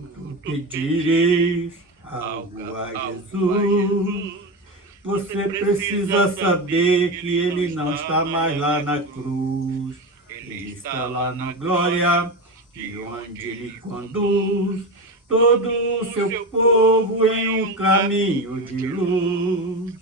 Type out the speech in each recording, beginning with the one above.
Tu pedires algo a Jesus, você precisa saber que ele não está mais lá na cruz. Ele está lá na glória, de onde ele conduz todo o seu povo em um caminho de luz.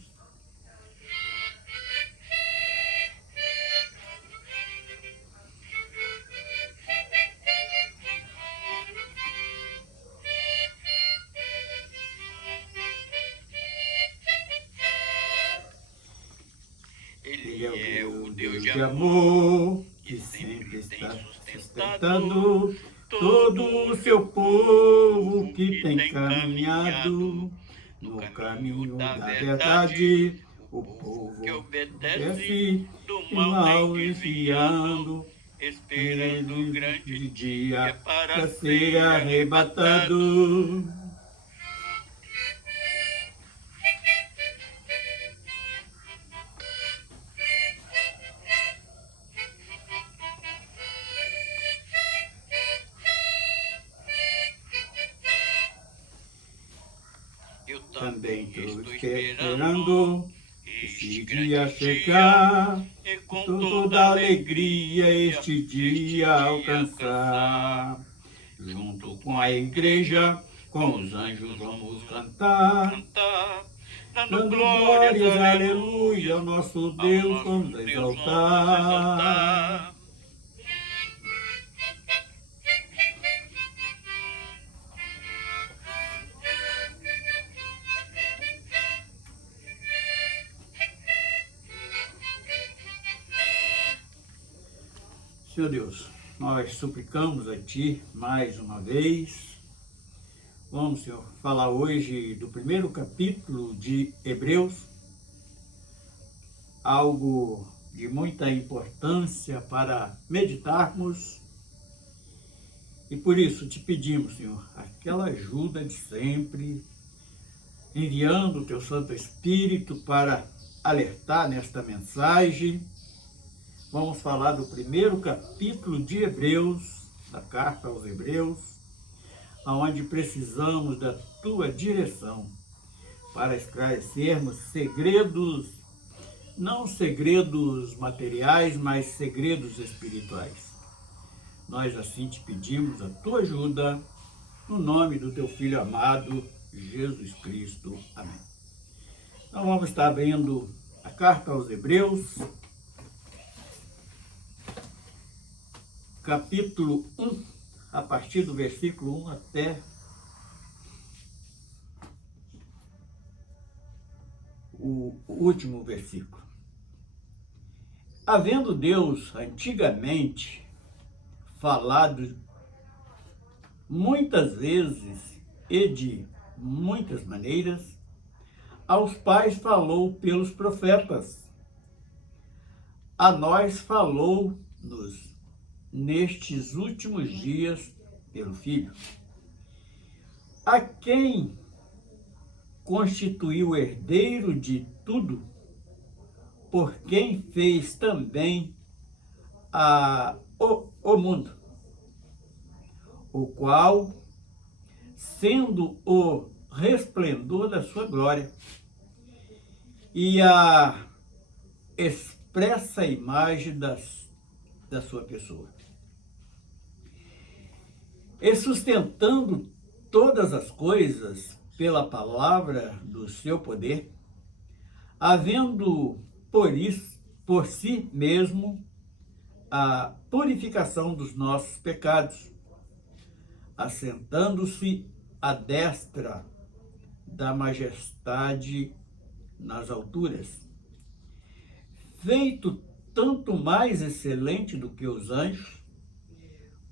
Ele é o Deus de amor, que sempre está sustentando todo o seu povo que tem caminhado no caminho da verdade. O povo que obedece do mal enviando, esperando o grande dia para ser arrebatado. Eu também estou esperando esse dia chegar e com toda alegria este dia alcançar. Junto com a igreja, com os anjos vamos cantar, dando glórias, aleluia, ao nosso Deus vamos exaltar. Senhor Deus, nós suplicamos a Ti mais uma vez. Vamos, Senhor, falar hoje do primeiro capítulo de Hebreus, algo de muita importância para meditarmos. E por isso te pedimos, Senhor, aquela ajuda de sempre, enviando o Teu Santo Espírito para alertar nesta mensagem. Vamos falar do primeiro capítulo de Hebreus, da carta aos Hebreus, onde precisamos da Tua direção para esclarecermos segredos, não segredos materiais, mas segredos espirituais. Nós assim te pedimos a Tua ajuda, no nome do Teu Filho amado, Jesus Cristo. Amém. Então vamos estar abrindo a carta aos Hebreus, capítulo 1, a partir do versículo 1 até o último versículo. Havendo Deus antigamente falado muitas vezes e de muitas maneiras, aos pais falou pelos profetas, a nós falou-nos nestes últimos dias pelo Filho, a quem constituiu herdeiro de tudo, por quem fez também o mundo, o qual, sendo o resplendor da sua glória e a expressa imagem da sua pessoa, e sustentando todas as coisas pela palavra do seu poder, havendo por si mesmo a purificação dos nossos pecados, assentando-se à destra da majestade nas alturas, feito tanto mais excelente do que os anjos,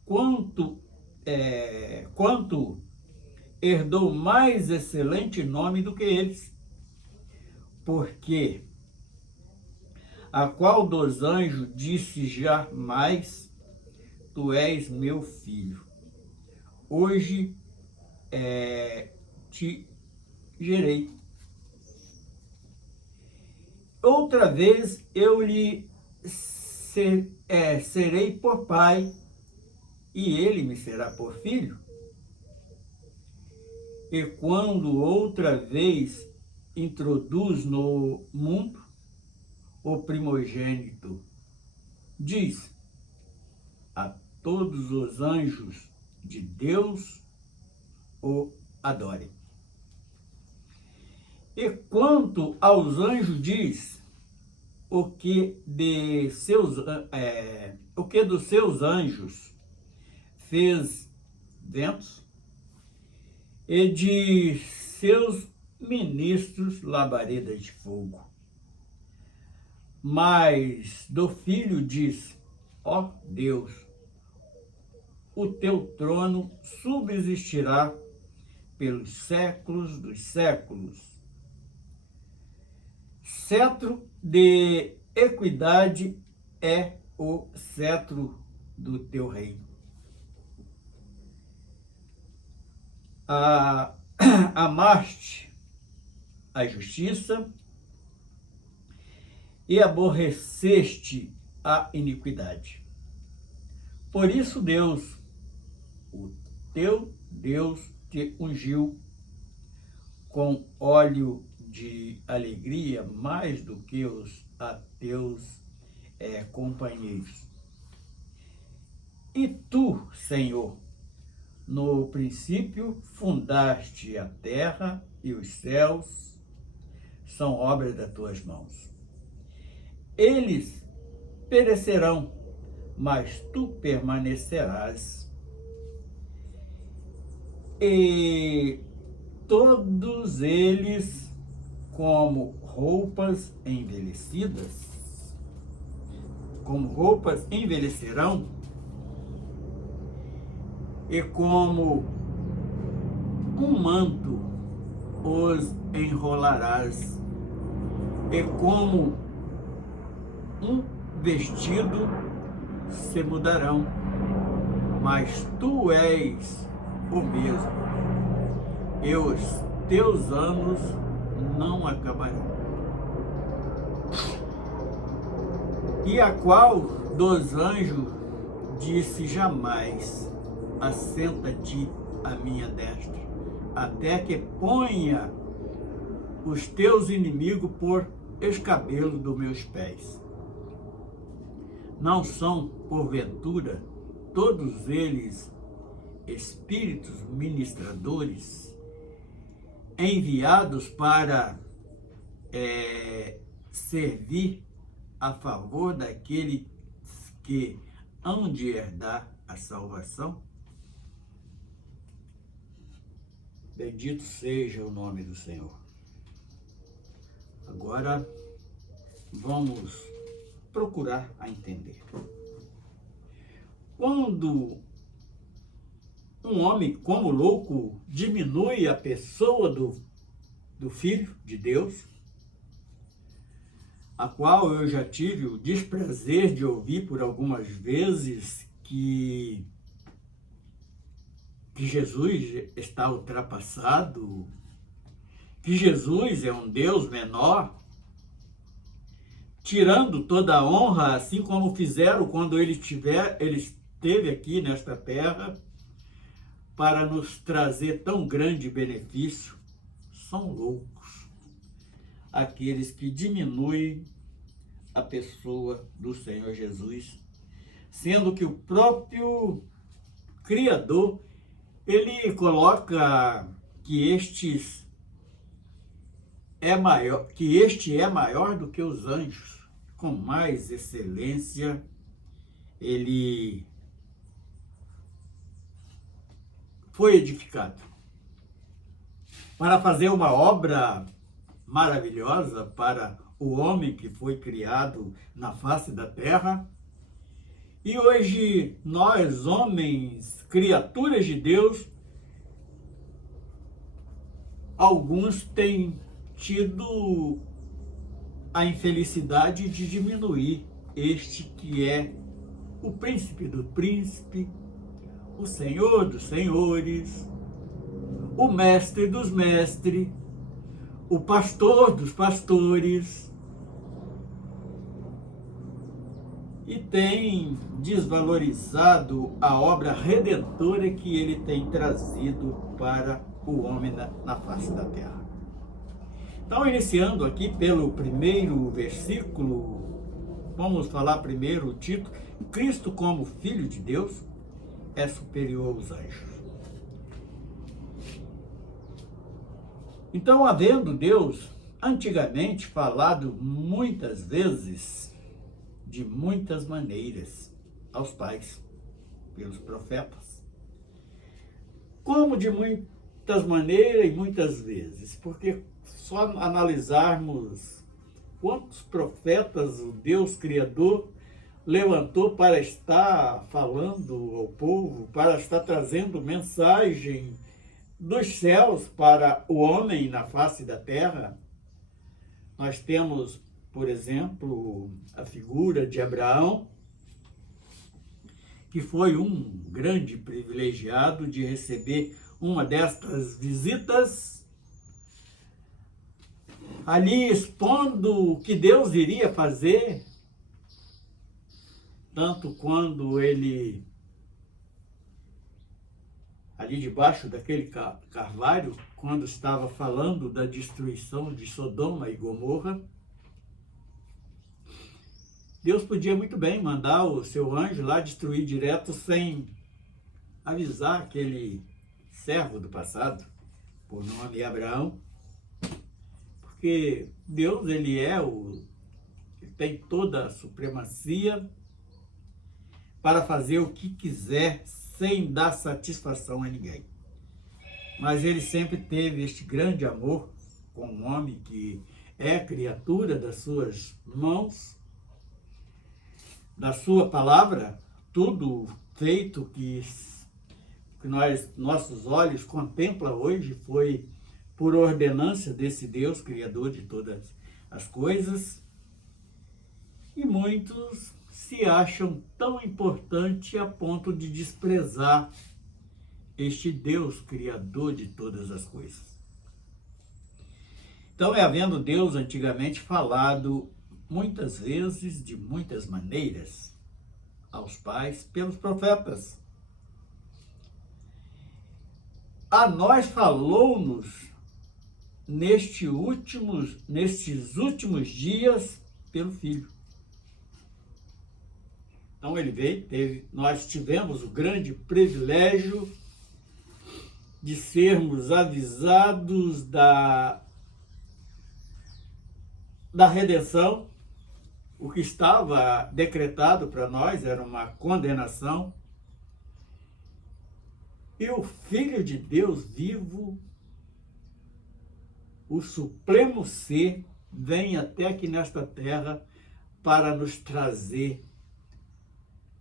quanto herdou mais excelente nome do que eles, porque a qual dos anjos disse jamais, tu és meu filho, hoje te gerei. Outra vez eu lhe serei por pai, e ele me será por filho. e quando outra vez introduz no mundo o primogênito, diz a todos os anjos de Deus o adorem. E quanto aos anjos diz o que dos seus anjos fez ventos e de seus ministros labaredas de fogo. Mas do Filho diz: ó Deus, o teu trono subsistirá pelos séculos dos séculos. Cetro de equidade é o cetro do teu reino. Amaste a justiça e aborreceste a iniquidade. Por isso Deus, o teu Deus, te ungiu com óleo de alegria mais do que os teus companheiros. E tu, Senhor, no princípio fundaste a terra e os céus são obras das tuas mãos. Eles perecerão, mas tu permanecerás. E todos eles, como roupas envelhecidas, como roupas envelhecerão, e como um manto os enrolarás, e como um vestido se mudarão, mas tu és o mesmo, e os teus anos não acabarão. E a qual dos anjos disse jamais: assenta-te à minha destra, até que ponha os teus inimigos por escabelo dos meus pés? Não são, porventura, todos eles espíritos ministradores, enviados para servir a favor daquele que hão de herdar a salvação? Bendito seja o nome do Senhor. Agora vamos procurar a entender. Quando um homem como louco diminui a pessoa do Filho de Deus, a qual eu já tive o desprazer de ouvir por algumas vezes que Jesus está ultrapassado, que Jesus é um Deus menor, tirando toda a honra, assim como fizeram quando ele esteve aqui nesta terra, para nos trazer tão grande benefício. São loucos aqueles que diminuem a pessoa do Senhor Jesus, sendo que o próprio Criador, ele coloca que este é maior do que os anjos, com mais excelência ele foi edificado para fazer uma obra maravilhosa para o homem que foi criado na face da terra. E hoje nós, homens, criaturas de Deus, alguns têm tido a infelicidade de diminuir este que é o príncipe do príncipe, o Senhor dos senhores, o mestre dos mestres, o pastor dos pastores, e tem desvalorizado a obra redentora que ele tem trazido para o homem na face da terra. Então, iniciando aqui pelo primeiro versículo, vamos falar primeiro o título: Cristo como Filho de Deus é superior aos anjos. Então, havendo Deus antigamente falado muitas vezes, de muitas maneiras, aos pais, pelos profetas, como de muitas maneiras e muitas vezes, porque só analisarmos quantos profetas o Deus Criador levantou para estar falando ao povo, para estar trazendo mensagem dos céus para o homem na face da terra. Nós temos, por exemplo, a figura de Abraão, que foi um grande privilegiado de receber uma destas visitas, ali expondo o que Deus iria fazer, tanto quando ele, ali debaixo daquele carvalho, quando estava falando da destruição de Sodoma e Gomorra, Deus podia muito bem mandar o seu anjo lá destruir direto sem avisar aquele servo do passado, por nome Abraão, porque Deus, ele tem toda a supremacia para fazer o que quiser sem dar satisfação a ninguém. Mas ele sempre teve este grande amor com o homem que é criatura das suas mãos, da sua palavra, tudo feito que nossos olhos contemplam hoje foi por ordenança desse Deus, Criador de todas as coisas. E muitos se acham tão importante a ponto de desprezar este Deus, Criador de todas as coisas. Então, havendo Deus antigamente falado muitas vezes, de muitas maneiras, aos pais pelos profetas, a nós falou-nos nestes últimos dias pelo Filho. Então ele veio, nós tivemos o grande privilégio de sermos avisados da redenção. O que estava decretado para nós era uma condenação. E o Filho de Deus vivo, o supremo ser, vem até aqui nesta terra para nos trazer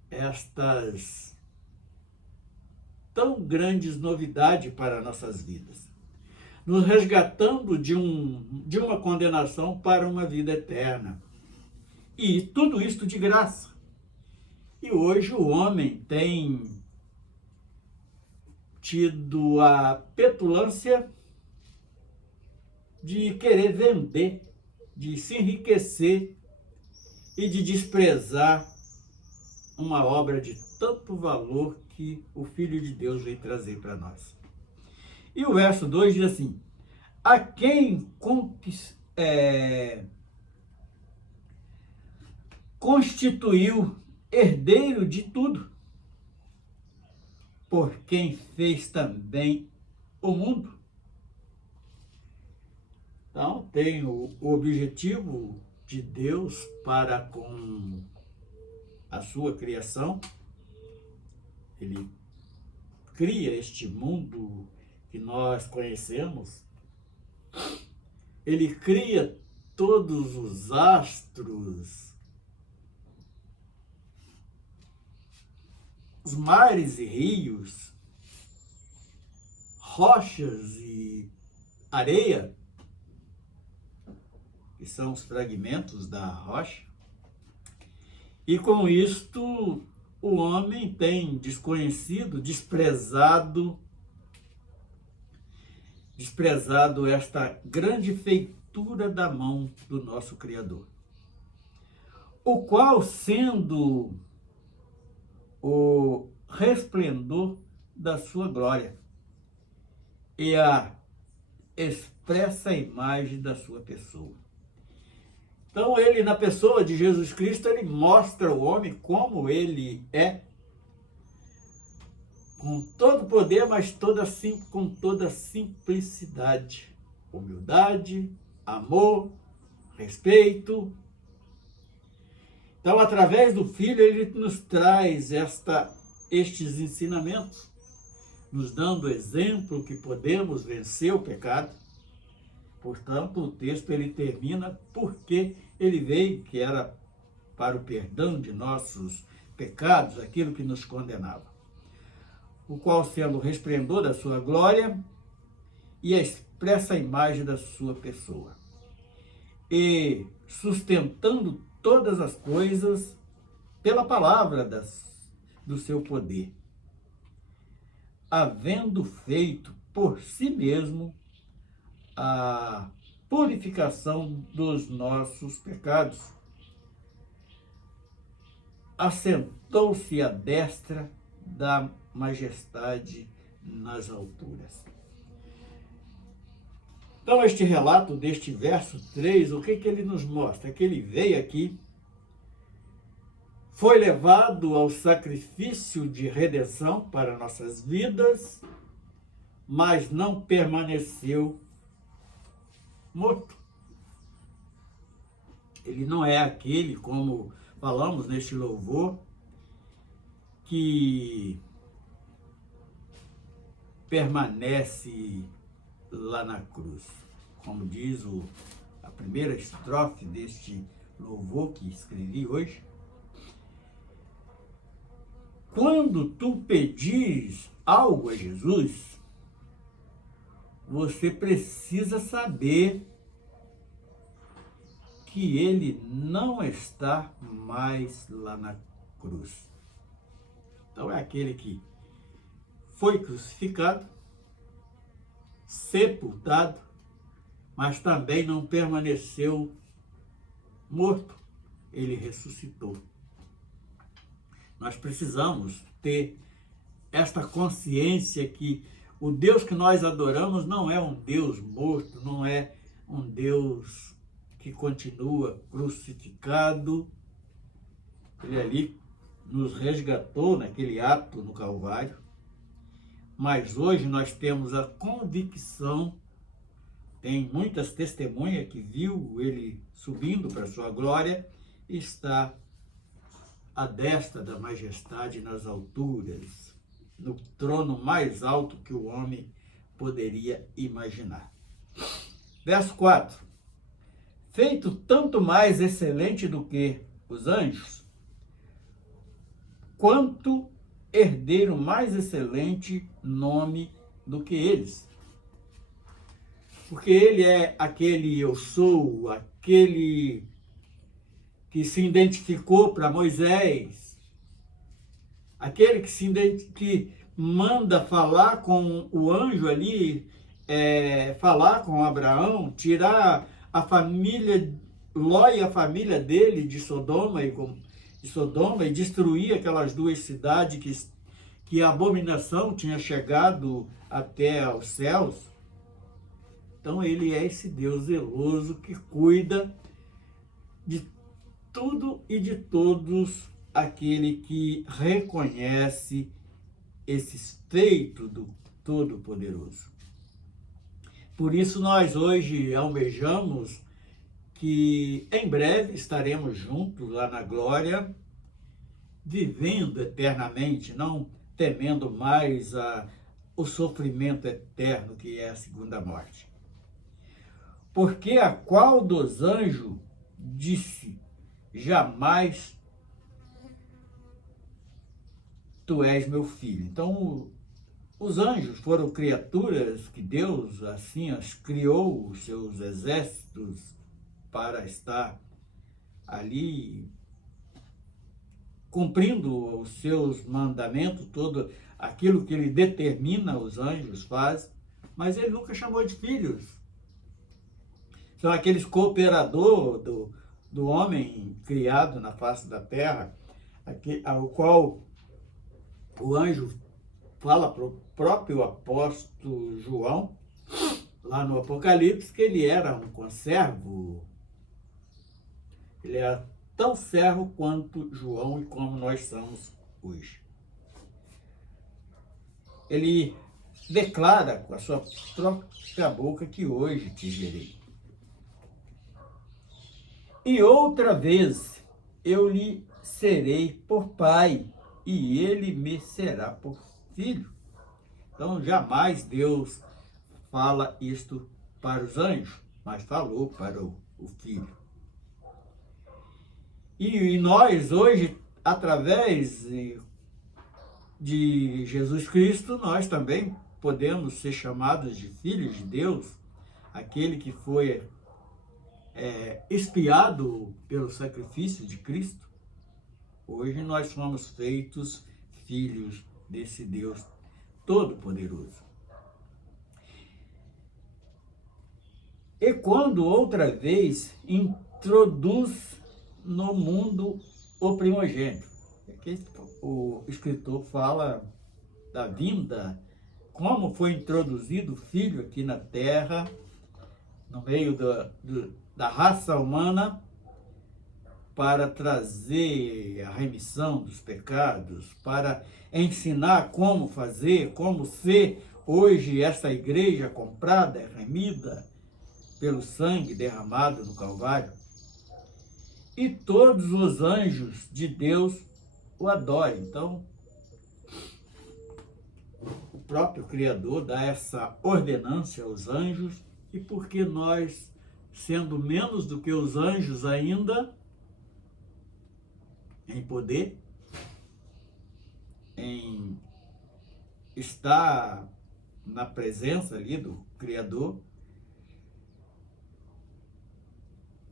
estas tão grandes novidades para nossas vidas, nos resgatando de uma condenação para uma vida eterna. E tudo isto de graça. E hoje o homem tem tido a petulância de querer vender, de se enriquecer e de desprezar uma obra de tanto valor que o Filho de Deus veio trazer para nós. E o verso 2 diz assim: a quem constituiu herdeiro de tudo, por quem fez também o mundo. Então, tem o objetivo de Deus para com a sua criação. Ele cria este mundo que nós conhecemos. Ele cria todos os astros, os mares e rios, rochas e areia, que são os fragmentos da rocha. E com isto, o homem tem desconhecido, desprezado esta grande feitura da mão do nosso Criador, o qual, sendo o resplendor da sua glória e a expressa imagem da sua pessoa. Então ele, na pessoa de Jesus Cristo, ele mostra o homem como ele é, com todo poder, mas com toda simplicidade, humildade, amor, respeito. Então, através do Filho, ele nos traz estes ensinamentos, nos dando exemplo que podemos vencer o pecado. Portanto, o texto ele termina porque ele veio, que era para o perdão de nossos pecados, aquilo que nos condenava, o qual, sendo o resplendor da sua glória e a expressa imagem da sua pessoa, e sustentando todas as coisas pela palavra do seu poder, havendo feito por si mesmo a purificação dos nossos pecados, assentou-se à destra da majestade nas alturas. Então, este relato deste verso 3, o que ele nos mostra? Que ele veio aqui, foi levado ao sacrifício de redenção para nossas vidas, mas não permaneceu morto. Ele não é aquele, como falamos neste louvor, que permanece lá na cruz. Como diz a primeira estrofe deste louvor que escrevi hoje. Quando tu pedires algo a Jesus, você precisa saber que ele não está mais lá na cruz. Então é aquele que foi crucificado, sepultado, mas também não permaneceu morto. Ele ressuscitou. Nós precisamos ter esta consciência que o Deus que nós adoramos não é um Deus morto, não é um Deus que continua crucificado. Ele ali nos resgatou naquele ato no Calvário, mas hoje nós temos a convicção, tem muitas testemunhas que viu ele subindo para a sua glória, e está à destra da majestade nas alturas, no trono mais alto que o homem poderia imaginar. Verso 4. Feito tanto mais excelente do que os anjos, quanto herdeiro mais excelente nome do que eles. Porque ele é aquele eu sou, aquele que se identificou para Moisés, aquele que manda falar com o anjo ali, falar com Abraão, tirar a família, Ló e a família dele de Sodoma e destruir aquelas duas cidades que a abominação tinha chegado até aos céus. Então ele é esse Deus zeloso que cuida de tudo e de todos, aquele que reconhece esses feitos do Todo-Poderoso. Por isso nós hoje almejamos que em breve estaremos juntos lá na glória, vivendo eternamente, não temendo mais o sofrimento eterno que é a segunda morte. Porque a qual dos anjos disse, jamais tu és meu filho. Então, os anjos foram criaturas que Deus assim as criou, os seus exércitos, para estar ali cumprindo os seus mandamentos, todo aquilo que ele determina, os anjos fazem, mas ele nunca chamou de filhos. São aqueles cooperadores do homem criado na face da terra, ao qual o anjo fala para o próprio apóstolo João, lá no Apocalipse, que ele era um conservo. Ele era tão servo quanto João e como nós somos hoje. Ele declara com a sua própria boca que hoje te verei. E outra vez eu lhe serei por pai, e ele me será por filho. Então, jamais Deus fala isto para os anjos, mas falou para o filho. E nós, hoje, através de Jesus Cristo, nós também podemos ser chamados de filhos de Deus, aquele que foi expiado pelo sacrifício de Cristo. Hoje nós somos feitos filhos desse Deus Todo-Poderoso. E quando outra vez introduz no mundo o primogênito. Aqui o escritor fala da vinda, como foi introduzido o filho aqui na terra, no meio da raça humana, para trazer a remissão dos pecados, para ensinar como fazer, como ser hoje essa igreja comprada, remida pelo sangue derramado no Calvário. E todos os anjos de Deus o adoram. Então, o próprio Criador dá essa ordenância aos anjos, e porque nós, sendo menos do que os anjos ainda, em poder, em estar na presença ali do Criador,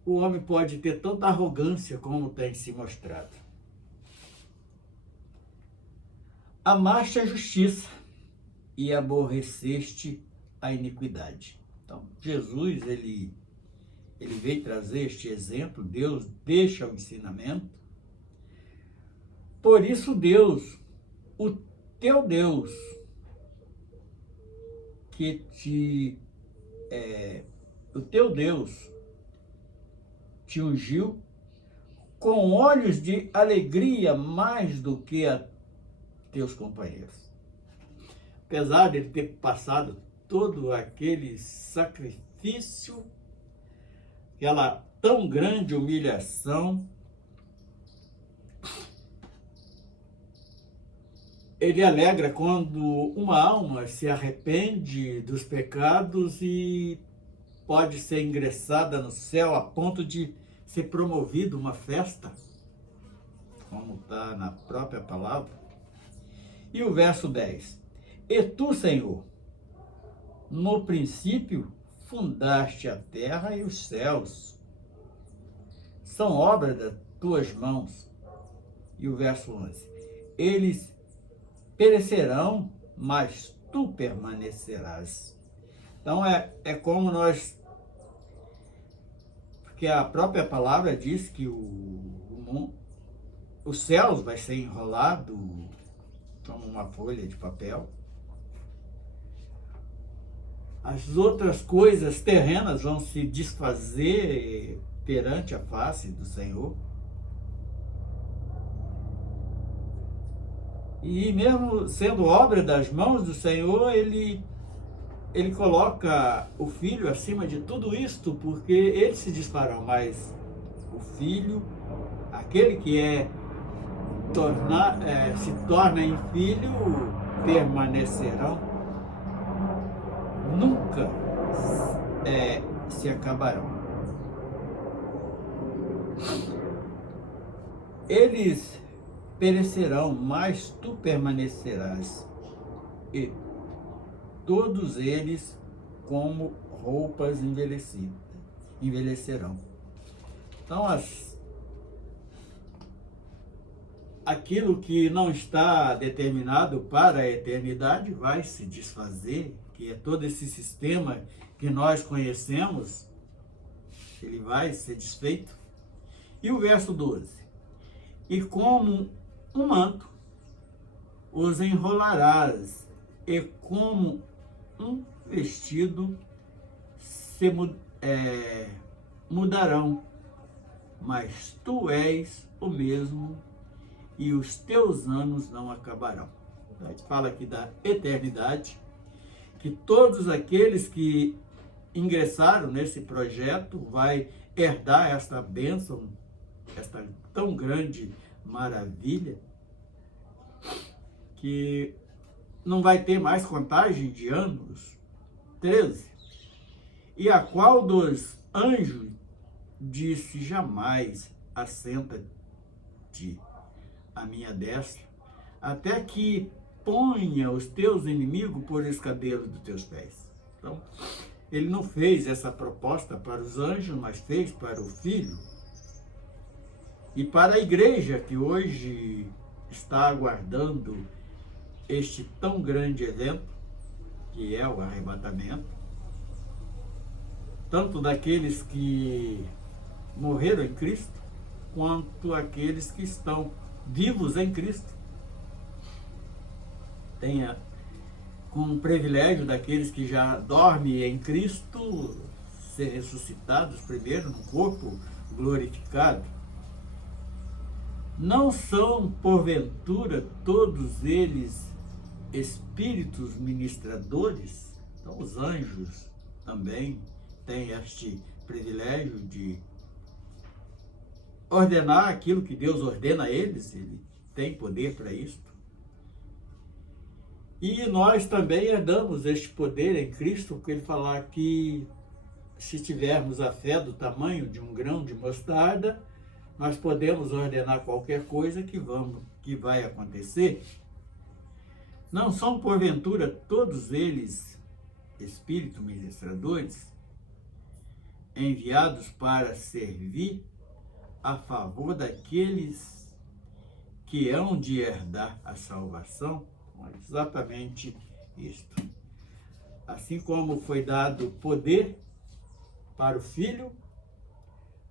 o homem pode ter tanta arrogância como tem se mostrado. Amaste a justiça e aborreceste a iniquidade. Então, Jesus, ele veio trazer este exemplo. Deus deixa o ensinamento. Por isso Deus, o teu Deus, o teu Deus te ungiu com olhos de alegria mais do que a teus companheiros. Apesar de ele ter passado todo aquele sacrifício, aquela tão grande humilhação, ele alegra quando uma alma se arrepende dos pecados e pode ser ingressada no céu a ponto de ser promovido uma festa, como está na própria palavra. E o verso 10. E tu, Senhor, no princípio fundaste a terra e os céus. São obra das tuas mãos. E o verso 11. Eles perecerão, mas tu permanecerás. Então é como nós... Porque a própria palavra diz que os céus vai ser enrolado como uma folha de papel. As outras coisas terrenas vão se desfazer perante a face do Senhor. E mesmo sendo obra das mãos do Senhor, ele coloca o Filho acima de tudo isto, porque eles se desfarão, mas o Filho, aquele que se torna em Filho, permanecerão, nunca se acabarão. Eles perecerão, mas tu permanecerás, e todos eles como roupas envelhecerão. Então, aquilo que não está determinado para a eternidade vai se desfazer, que é todo esse sistema que nós conhecemos, ele vai ser desfeito. E o verso 12. E como um manto os enrolarás e como um vestido se mudarão, mas tu és o mesmo e os teus anos não acabarão. A gente fala aqui da eternidade, que todos aqueles que ingressaram nesse projeto vai herdar esta bênção, esta tão grande maravilha, que não vai ter mais contagem de anos, 13. E a qual dos anjos disse jamais, assenta-te à minha destra, até que ponha os teus inimigos por escabelos dos teus pés. Então, ele não fez essa proposta para os anjos, mas fez para o Filho. E para a igreja que hoje está aguardando este tão grande evento, que é o arrebatamento, tanto daqueles que morreram em Cristo, quanto aqueles que estão vivos em Cristo. Tenha com o privilégio daqueles que já dormem em Cristo ser ressuscitados primeiro no corpo glorificado. Não são, porventura, todos eles espíritos ministradores? Então, os anjos também têm este privilégio de ordenar aquilo que Deus ordena a eles, ele tem poder para isso. E nós também herdamos este poder em Cristo, porque ele fala que se tivermos a fé do tamanho de um grão de mostarda, nós podemos ordenar qualquer coisa que vai acontecer. Não são, porventura, todos eles espíritos ministradores, enviados para servir a favor daqueles que hão de herdar a salvação? Exatamente isto. Assim como foi dado poder para o Filho,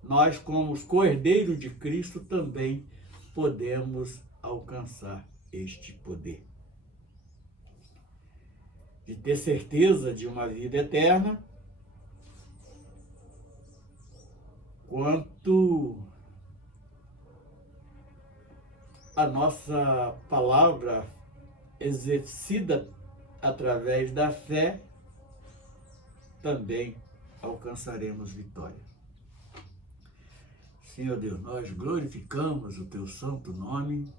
nós, como os co-herdeiros de Cristo, também podemos alcançar este poder de ter certeza de uma vida eterna, quanto a nossa palavra exercida através da fé, também alcançaremos vitória. Senhor Deus, nós glorificamos o teu santo nome,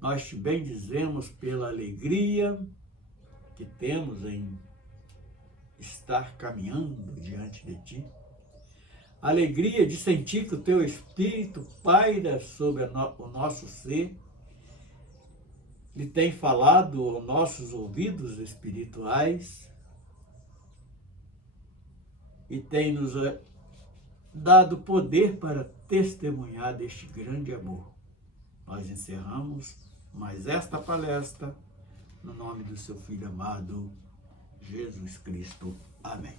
nós te bendizemos pela alegria que temos em estar caminhando diante de ti, alegria de sentir que o teu Espírito paira sobre o nosso ser, ele tem falado aos nossos ouvidos espirituais e tem nos dado poder para testemunhar deste grande amor. Nós encerramos mais esta palestra no nome do seu Filho amado, Jesus Cristo. Amém.